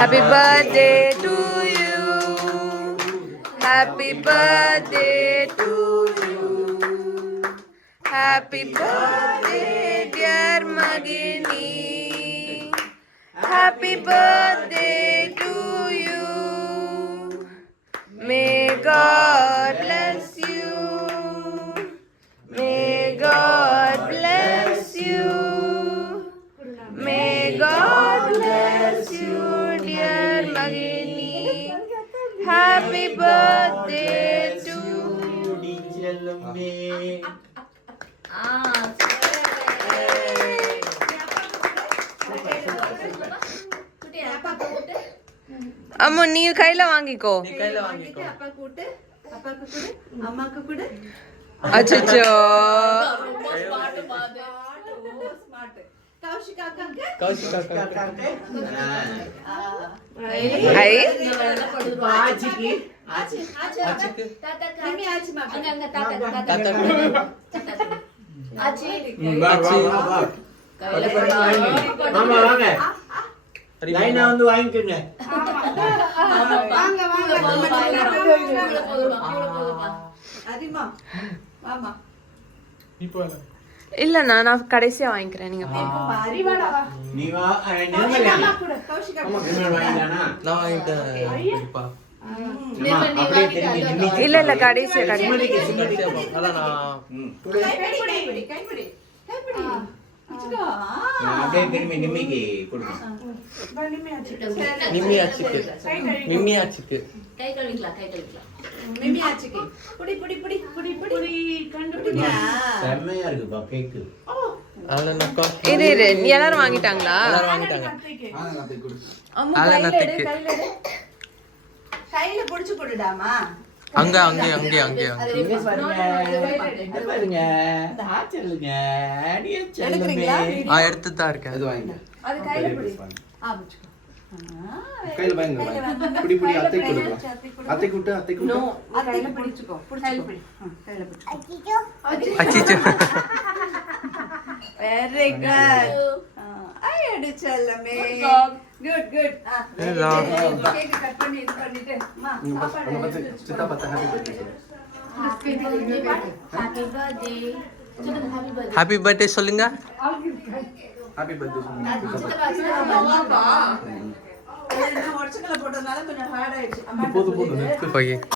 Happy birthday to you. Happy birthday to you. Happy birthday dear Magini. Happy birthday to you. May God bless you. May God bless you. May God bless you, dear Magini. Happy birthday to அம்மா நீ கையில வாங்கிக்கோ. அச்சோ வந்து வாங்கிக்கோங்க. இல்லண்ணா நான் கடைசியா வாங்கிக்கிறேன். நீங்க இல்ல இல்ல கடைசியா எல்லாரும் வாங்கிட்டாங்களா? கையில புடிச்சு போடுடாமா. அங்க அங்க அங்க அங்க பாருங்க எடுத்து தான் இருக்கேன். அது கையில புடி. கையில வாங்க புடி புடி அத்தை கொடுக்கலாம். அத்தை கூட்டு அத்தை கூட்டு. நோ கையில பிடிச்சுக்கோ. கையில பிடி. கையில பிடிச்சுக்கோ. அச்சிச்சோ வெரி குட். ஐயடி செல்லமே. Good good. கேக் கட் பண்ணி இது பண்ணிட்டு அம்மா சாப்பாடு சித்தா பத்த ஹாப்பி பர்த்டே. ஹாப்பி பர்த்டே சொல்லுங்க. ஹாப்பி பர்த்டே சொல்லுங்க. என்ன ஒர்ச்சக்கல போட்டதனால கொஞ்சம் ஹார்ட் ஆயிடுச்சு. போடு போடு. ஓகே